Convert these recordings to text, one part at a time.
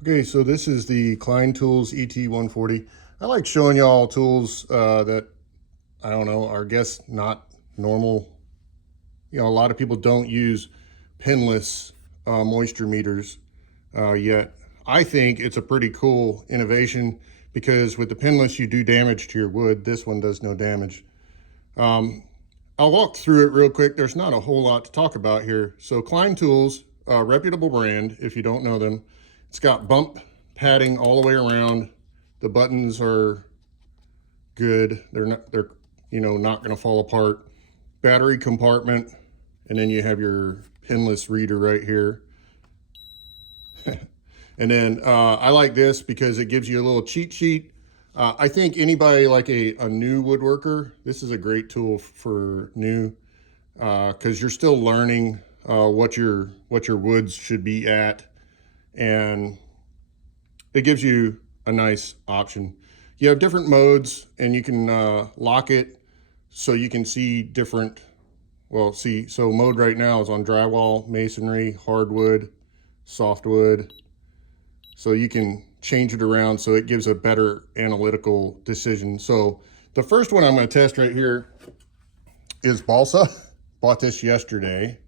Okay, so this is the Klein Tools ET140. I like showing y'all tools that, I don't know, are, I guess, not normal. You know, a lot of people don't use pinless moisture meters yet. I think it's a pretty cool innovation because with the pinless, you do damage to your wood. This one does no damage. I'll walk through it real quick. There's not a whole lot to talk about here. So Klein Tools, a reputable brand, if you don't know them. It's got bump padding all the way around. The buttons are good. They're not going to fall apart. Battery compartment, and then you have your pinless reader right here. And then I like this because it gives you a little cheat sheet. I think anybody like a new woodworker, this is a great tool for new because you're still learning what your woods should be at, and it gives you a nice option. You have different modes, and you can lock it so you can see different. Well, see, so mode right now is on drywall, masonry, hardwood, softwood. So you can change it around so it gives a better analytical decision. So the first one I'm going to test right here is balsa. Bought this yesterday.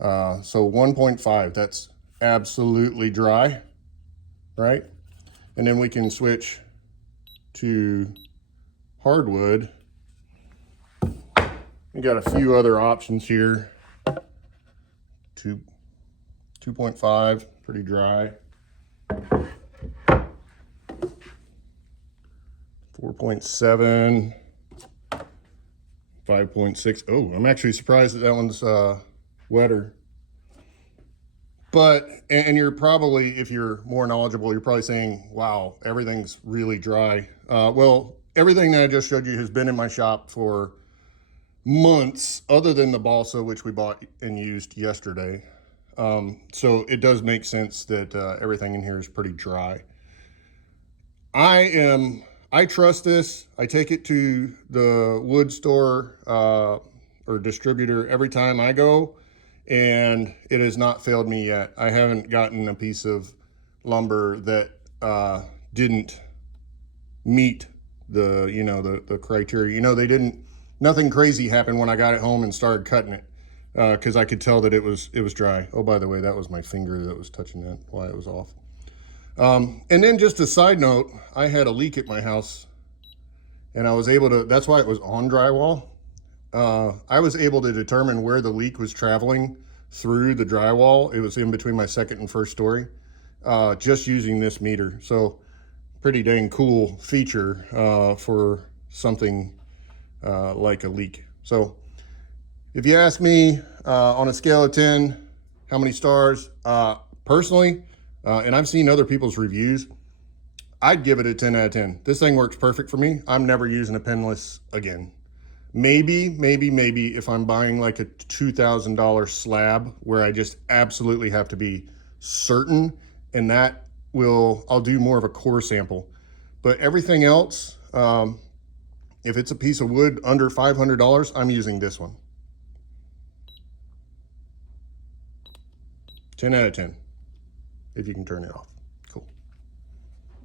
So 1.5, that's absolutely dry, right? And then we can switch to hardwood. We got a few other options here. 2.5, pretty dry. 4.7, 5.6. Oh, I'm actually surprised that one's wetter. But, and you're probably, if you're more knowledgeable, you're probably saying, wow, everything's really dry. Well, everything that I just showed you has been in my shop for months, other than the balsa, which we bought and used yesterday. So it does make sense that everything in here is pretty dry. I trust this. I take it to the wood store or distributor every time I go, and it has not failed me yet. I haven't gotten a piece of lumber that didn't meet the criteria. Nothing crazy happened when I got it home and started cutting it because I could tell that it was dry. Oh, by the way, that was my finger that was touching that while it was off. And then just a side note, I had a leak at my house, and I was able to, that's why it was on drywall. I was able to determine where the leak was traveling through the drywall. It was in between my second and first story, just using this meter. So pretty dang cool feature for something like a leak. So if you ask me on a scale of 10, how many stars, personally, and I've seen other people's reviews, I'd give it a 10 out of 10. This thing works perfect for me. I'm never using a pinless again. Maybe if I'm buying like a $2,000 slab where I just absolutely have to be certain, and that I'll do more of a core sample. But everything else, if it's a piece of wood under $500, I'm using this one. 10 out of 10, if you can turn it off.